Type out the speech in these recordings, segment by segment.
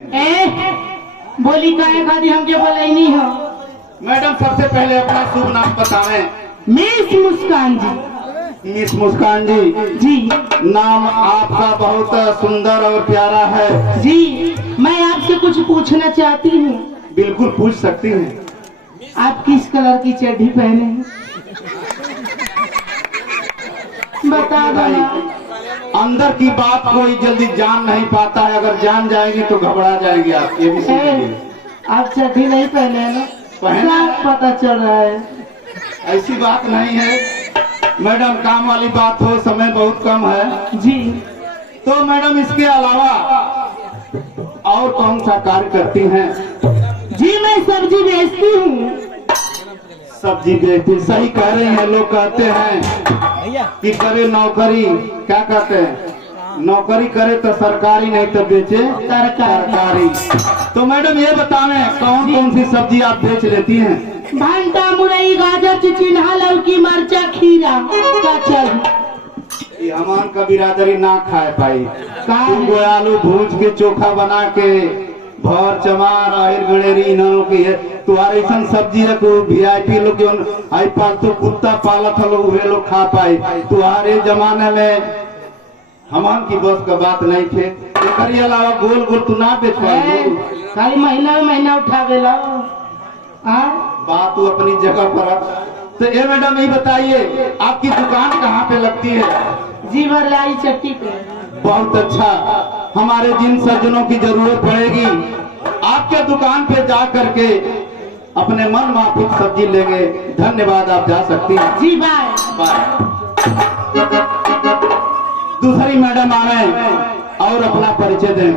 बोली का खादी हमके बोले नहीं हो। मैडम सबसे पहले अपना शुभ नाम बताएं। मिस मुस्कान जी। मिस मुस्कान जी। जी नाम आपका बहुत सुंदर और प्यारा है। जी, मैं आपसे कुछ पूछना चाहती हूँ। बिल्कुल पूछ सकती हैं। आप किस कलर की चड्डी पहने हैं? बता दो ना। अंदर की बात कोई जल्दी जान नहीं पाता है, अगर जान जाएगी तो घबरा जाएंगे आप। ये भी समझिए। आप चड्डी नहीं पहने हैं ना? साफ पता चल रहा है। ऐसी बात नहीं है मैडम, काम वाली बात हो, समय बहुत कम है जी। तो मैडम इसके अलावा और कौन सा कार्य करती हैं? जी मैं सब्जी बेचती हूँ। सब्जी बेचती, सही कह रही हैं। लोग कहते हैं कि करे नौकरी, क्या कहते हैं, नौकरी करे तो सरकारी, नहीं तो बेचे तरकारी। तो मैडम ये बताएं कौन कौन सी सब्जी आप बेच लेती हैं? भांटा, मुरई, गाजर, चिचिन्हा, लौकी, मरचा, खीरा का चाहिए। ये हमान का बिरादरी ना खाए पाई। तुमको आलू भूज के चोखा बना के भर चमार आहिर गणेरी इन्हों की है तुम्हारे ऐसा सब्जी है को VIP लोग जो आई पालतू कुत्ता पालत है लोग वे लोग खा पाए। तुम्हारे जमाने में हमान की बस का बात नहीं थे। एक अलावा गोल गोल तू ना बेच पाए, खाली महीना उठावे लो। बात तू अपनी जगह पर। तो ये मैडम ये बताइए आपकी दुकान कहाँ पे लगती है? जी भरलाई चट्टी पे। बहुत अच्छा। हमारे जिन सज्जनों की जरूरत पड़ेगी आपके दुकान पे जा करके अपने मन माफिक सब्जी लेंगे। धन्यवाद, आप जा सकती हैं। जी बाय बाय। दूसरी मैडम आ रहे और अपना परिचय दें।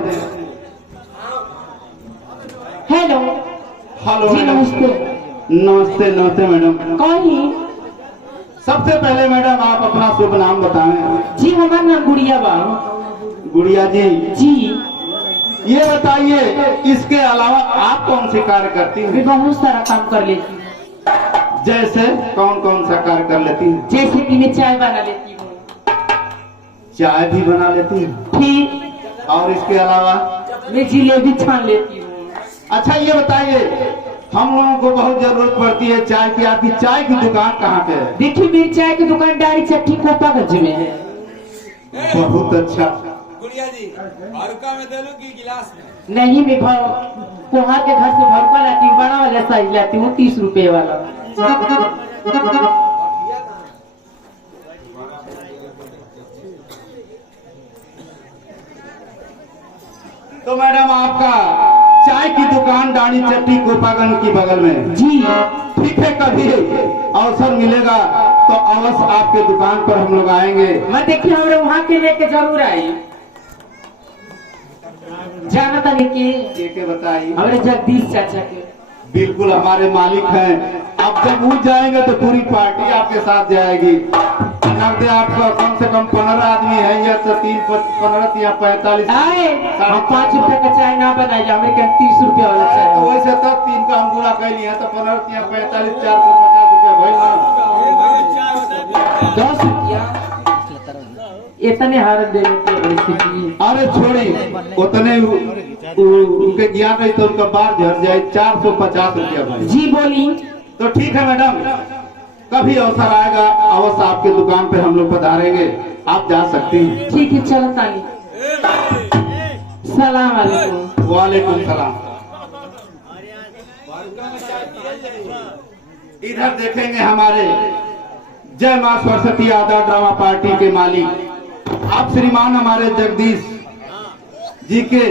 हेलो। हेलो जी नमस्ते। नमस्ते नमस्ते मैडम। कौन? सबसे पहले मैडम आप अपना शुभ नाम बताएं। जी हमारा नाम गुड़िया बा। गुड़िया जी। जी ये बताइए इसके अलावा आप कौन से कार्य करती हैं? बहुत सारा काम कर लेती हूँ। जैसे कौन कौन सा कार्य कर लेती हैं? जैसे कि मैं चाय बना लेती हूँ। चाय भी बना लेती हैं? फिर और इसके अलावा? मैं जिलेबी छान लेती हूँ। अच्छा ये बताइए हम लोगों को बहुत जरूरत पड़ती है चाय की। आपकी चाय की दुकान कहाँ पे है? देखिए मेरी चाय की दुकान डायरी चट्टी कोपागंज में है। बहुत अच्छा। गुड़िया जी भरुका में दे लो कि गिलास में? नहीं, मैं कुहार के घर से भरुका लाती हूँ, बड़ा वाला साइज लाती हूँ, 30 रुपए वाला। तो मैडम आपका चाय की दुकान डाणी चट्टी कोपागंज की बगल में। जी ठीक है, कभी अवसर मिलेगा तो अवश्य आपके दुकान पर हम लोग आएंगे। मैं देखिए हमारे वहाँ के लेके जरूर आई। जाना था लेके बताइए। हमारे जगदीश चाचा के। बिल्कुल हमारे मालिक हैं। आप जब उठ जाएंगे तो पूरी पार्टी आपके साथ जाएगी। नकदे आपका कम से कम 15 आदमी है या तो 3-15 या 45। आए हम 5 रुपए का चाय ना बनाइए, हमारे के 30 रुपए वाला चाय। तो वैसे तक 3 का हम पूरा कर लिए तो 15 या 45 450 रुपया भइल। 10 रुपया इतने हार दे देते। अरे छोड़ी उतने उनके ज्ञान नहीं तो उनका बार झड़ जाए। 450 रुपया भाई। जी बोली। तो ठीक है मैडम, कभी अवसर आएगा अवश्य आपके दुकान पे हम लोग पधारेंगे। आप जा सकती हैं। ठीक है चलो ताली। सलाम वालेकुम। वालेकुम सलाम। इधर देखेंगे हमारे जय मां सरस्वती आदर ड्रामा पार्टी के मालिक आप श्रीमान हमारे जगदीश जी के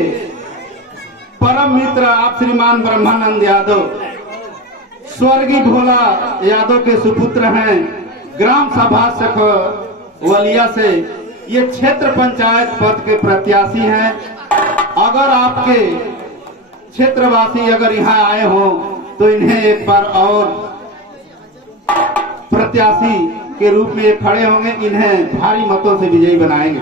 परम मित्र आप श्रीमान ब्रह्मानंद यादव, स्वर्गीय भोला यादव के सुपुत्र हैं। ग्राम सभा वलिया से ये क्षेत्र पंचायत पद के प्रत्याशी हैं। अगर आपके क्षेत्रवासी अगर यहाँ आए हो तो इन्हें एक बार और प्रत्याशी के रूप में खड़े होंगे। इन्हें भारी मतों से विजयी बनाएंगे।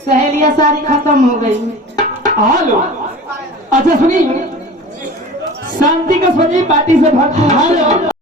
सहेलियां सारी खत्म हो गई। हेलो, अच्छा सुनिए, शांति का स्वदेशी पार्टी से भक्त।